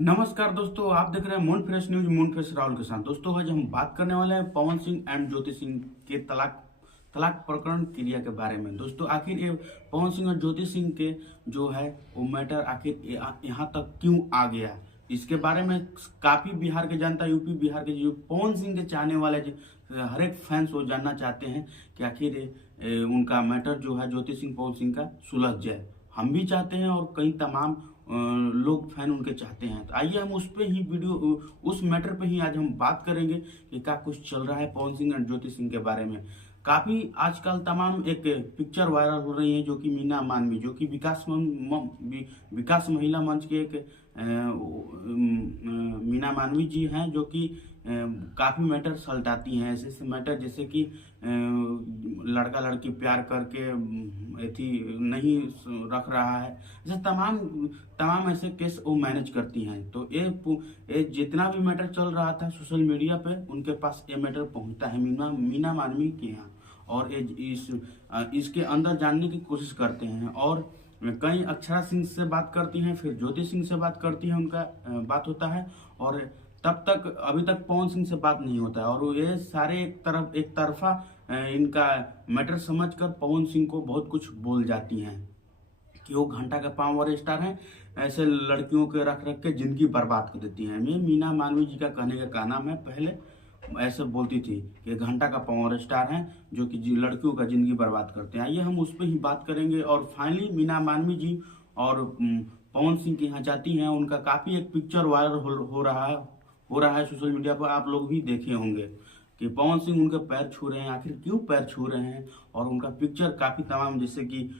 नमस्कार दोस्तों, आप देख रहे हैं moon fresh news moon fresh Rahul के साथ। दोस्तों आज हम बात करने वाले हैं पवन सिंह एंड ज्योति सिंह के तलाक तलाक प्रकरण क्रिया के बारे में। दोस्तों आखिर ये पवन सिंह और ज्योति सिंह के जो है वो मैटर आखिर यहाँ तक क्यों आ गया, इसके बारे में काफी बिहार के जनता, यूपी बिहार के जो पवन सिंह के चाहने वाले हर एक फैंस वो जानना चाहते हैं कि आखिर उनका मैटर जो है ज्योति सिंह पवन सिंह का सुलझ जाए। हम भी चाहते हैं और कई तमाम लोग फैन उनके चाहते हैं। तो आइए हम उस पे ही उस मैटर पे ही आज हम बात करेंगे कि क्या कुछ चल रहा है पवन सिंह और ज्योति सिंह के बारे में। काफी आजकल तमाम एक पिक्चर वायरल हो रही है जो कि मीना मानवी, जो कि विकास महिला मंच के एक मीना मानवी जी हैं, जो कि काफी मैटर सलटाती हैं। ऐसे ऐसे मैटर जैसे कि लड़का लड़की प्यार करके थी नहीं रख रहा है, जैसे तमाम तमाम ऐसे केस वो मैनेज करती हैं। तो ये जितना भी मैटर चल रहा था सोशल मीडिया पे, उनके पास ये मैटर पहुंचता है मीना मानवी के यहाँ, और इसके अंदर जानने की कोशिश करते हैं। और कई अक्षरा सिंह से बात करती हैं, फिर ज्योति सिंह से बात करती हैं, उनका बात होता है। और तब तक अभी तक पवन सिंह से बात नहीं होता है, और ये सारे एक तरफा इनका मैटर समझकर पवन सिंह को बहुत कुछ बोल जाती हैं कि वो घंटा का पावर स्टार हैं, ऐसे लड़कियों के रख रख के जिंदगी बर्बाद कर देती हैं। मैं मीना मानवी जी का कहने का नाम है, पहले ऐसे बोलती थी कि घंटा का पावर स्टार हैं जो कि लड़कियों का जिंदगी बर्बाद करते हैं। आइए हम उस पर ही बात करेंगे। और फाइनली मीना मानवी जी और पवन सिंह के यहाँ जाती हैं। उनका काफी एक पिक्चर वायरल हो रहा है सोशल मीडिया पर, आप लोग भी देखे होंगे कि पवन सिंह उनके पैर छू रहे हैं। आखिर क्यों पैर छू रहे हैं, और उनका पिक्चर काफी तमाम, जैसे कि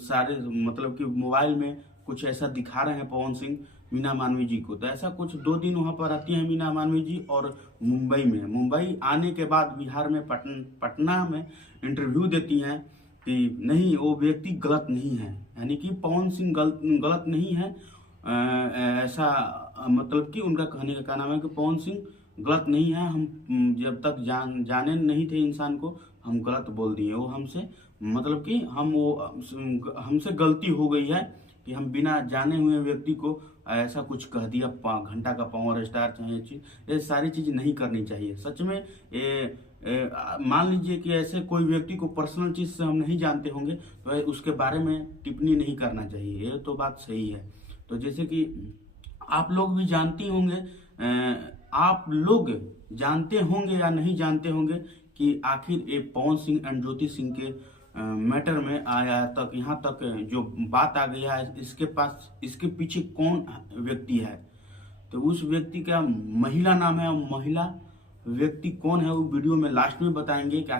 सारे मतलब कि मोबाइल में कुछ ऐसा दिखा रहे हैं पवन सिंह मीना मानवी जी को। तो ऐसा कुछ 2 दिन वहां पर आती हैं मीना मानवी जी, और मुंबई आने के बाद बिहार में पटना में इंटरव्यू देती हैं कि नहीं, वो व्यक्ति गलत नहीं है, यानी कि पवन सिंह गलत नहीं है। ऐसा मतलब कि उनका कहने का नाम है कि पवन सिंह गलत नहीं है, हम जब तक जाने नहीं थे इंसान को, हम गलत बोल दिए। वो हमसे मतलब कि हमसे गलती हो गई है कि हम बिना जाने हुए व्यक्ति को ऐसा कुछ कह दिया, घंटा का पावर स्टार चाहे चीज, ये सारी चीज नहीं करनी चाहिए। सच में मान लीजिए कि ऐसे कोई व्यक्ति को पर्सनल चीज से हम नहीं जानते होंगे तो उसके बारे में टिप्पणी नहीं करना चाहिए, ये तो बात सही है। तो जैसे कि आप लोग भी जानती होंगे, आप लोग जानते होंगे या नहीं जानते होंगे कि आखिर ये पवन सिंह एंड ज्योति सिंह के मैटर में आया तक, यहाँ तक जो बात आ गई है, इसके पीछे कौन व्यक्ति है। तो उस व्यक्ति का महिला नाम है, और महिला व्यक्ति कौन है वो वीडियो में लास्ट में बताएंगे कि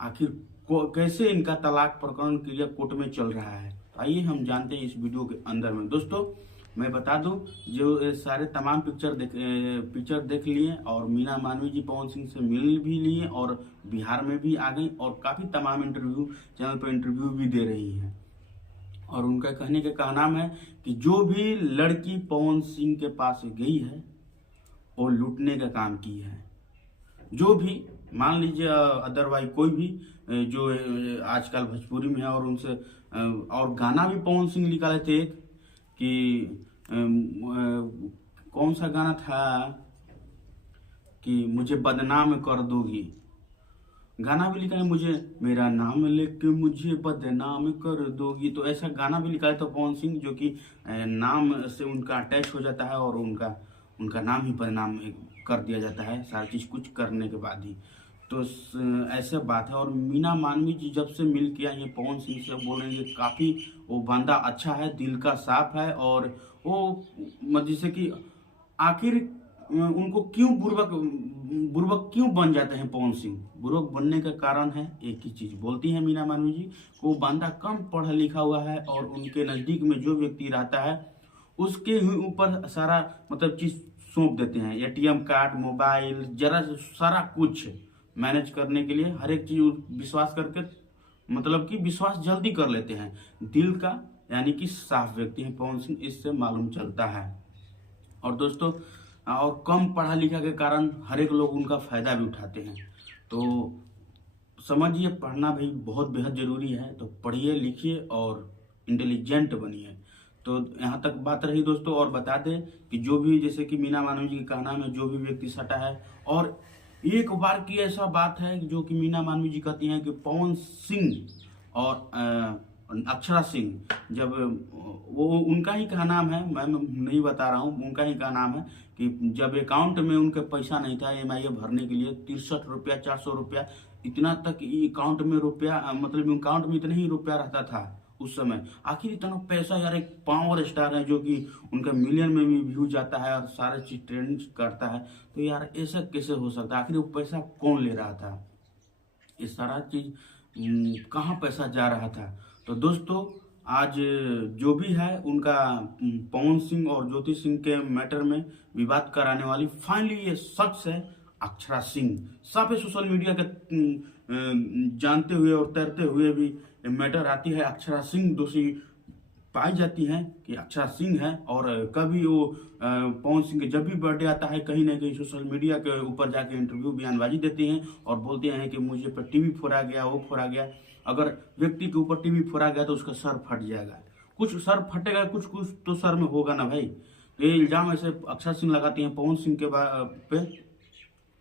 आखिर कैसे इनका तलाक प्रकरण क्रिया कोर्ट में चल रहा है। तो आइए हम जानते हैं इस वीडियो के अंदर में। दोस्तों मैं बता दूं, जो सारे तमाम पिक्चर देख लिए, और मीना मानवी जी पवन सिंह से मिल भी लिए, और बिहार में भी आ गई, और काफी तमाम चैनल पर इंटरव्यू भी दे रही हैं। और उनका कहने का नाम है कि जो भी लड़की पवन सिंह के पास गई है वो लूटने का काम की है। जो भी मान लीजिए अदरवाइज कोई भी जो आजकल भोजपुरी में है, और उनसे और गाना भी पवन सिंह निकाले थे एक, कि कौन सा गाना था कि मुझे बदनाम कर दोगी, गाना भी लिखा है, मुझे मेरा नाम लेके मुझे बदनाम कर दोगी। तो ऐसा गाना भी लिखा है तो पवन सिंह, जो कि नाम से उनका अटैच हो जाता है, और उनका नाम ही बदनाम कर दिया जाता है सारी चीज कुछ करने के बाद ही। तो ऐसे बात है। और मीना मानवी जी जब से मिल के आई है पवन सिंह से, बोल रहे हैं कि काफी वो बंदा अच्छा है, दिल का साफ है, और वो जैसे कि आखिर उनको क्यों बुर्बक क्यों बन जाते हैं पवन सिंह। बुर्बक बनने का कारण है एक ही चीज, बोलती है मीना मानवी जी को, बंदा कम पढ़ा लिखा हुआ है, और उनके नजदीक में जो व्यक्ति रहता है उसके ही ऊपर सारा मतलब चीज सौंप देते हैं, एटीएम कार्ड, मोबाइल, जरा सारा कुछ मैनेज करने के लिए हर एक चीज विश्वास करके, मतलब कि विश्वास जल्दी कर लेते हैं। दिल का यानी कि साफ व्यक्ति है पवन सिंह, इससे मालूम चलता है। और दोस्तों और कम पढ़ा लिखा के कारण हर एक लोग उनका फायदा भी उठाते हैं। तो समझिए पढ़ना भी बहुत बेहद जरूरी है। तो पढ़िए लिखिए और इंटेलिजेंट बनिए। तो यहाँ तक बात रही दोस्तों। और बता दें कि जो भी जैसे कि मीना मानव जी का कहना में जो भी व्यक्ति सटा है, और एक बार की ऐसा बात है जो कि मीना मानवी जी कहती हैं कि पवन सिंह और अक्षरा सिंह, जब वो उनका ही का नाम है, मैं नहीं बता रहा हूँ, उनका ही का नाम है कि जब अकाउंट में उनके पैसा नहीं था EMI भरने के लिए 63 रुपया 400 रुपया इतना तक अकाउंट में रुपया, मतलब अकाउंट में इतना ही रुपया रहता था उस समय। आखिर इतना पैसा यार, एक पावर स्टार है जो कि उनका मिलियन में भी व्यू जाता है और सारा चीज ट्रेंड करता है, तो यार ऐसा कैसे हो सकता है? आखिर वो पैसा कौन ले रहा था? ये सारा चीज कहाँ पैसा जा रहा था? तो दोस्तों आज जो भी है उनका पवन सिंह और ज्योति सिंह के मैटर में विवाद कराने वाली फाइनली ये शख्स है अक्षरा सिंह। साफ सोशल मीडिया के जानते हुए और तैरते हुए भी मैटर आती है, अक्षरा सिंह दोषी पाई जाती हैं कि अक्षरा सिंह है। और कभी वो पवन सिंह के जब भी बर्थडे आता है कहीं ना कहीं सोशल मीडिया के ऊपर जाके इंटरव्यू बयानबाजी देती हैं और बोलते हैं कि मुझे पर टीवी फोड़ा गया, वो फोड़ा गया। अगर व्यक्ति के ऊपर टीवी फोड़ा गया तो उसका सर फट जाएगा, कुछ सर फटेगा, कुछ कुछ तो सर में होगा ना भाई। तो ये इल्जाम ऐसे अक्षरा सिंह लगाती हैं पवन सिंह के पे,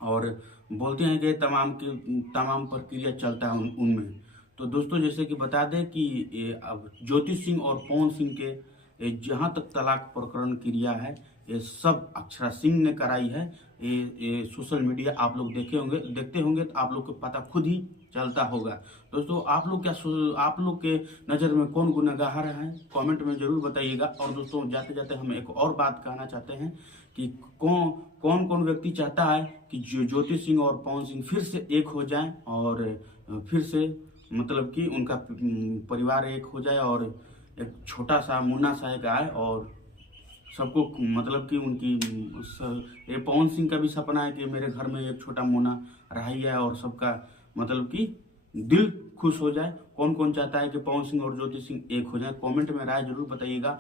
और बोलते हैं कि तमाम प्रक्रिया चलता है उनमें। तो दोस्तों जैसे कि बता दें कि अब ज्योति सिंह और पवन सिंह के जहां तक तलाक प्रकरण क्रिया है, ये सब अक्षरा सिंह ने कराई है। ये सोशल मीडिया आप लोग देखते होंगे तो आप लोग को पता खुद ही चलता होगा। दोस्तों आप लोग के नज़र में कौन गुनहगार है, कमेंट में जरूर बताइएगा। और दोस्तों जाते जाते हम एक और बात कहना चाहते हैं कि कौन व्यक्ति चाहता है कि ज्योति सिंह और पवन सिंह फिर से एक हो जाएं और फिर से मतलब कि उनका परिवार एक हो जाए और एक छोटा सा मुन्ना सा एक आए और सबको मतलब कि उनकी ये पवन सिंह का भी सपना है कि मेरे घर में एक छोटा मुन्ना रही है और सबका मतलब कि दिल खुश हो जाए। कौन चाहता है कि पवन सिंह और ज्योति सिंह एक हो जाए? कमेंट में राय जरूर बताइएगा।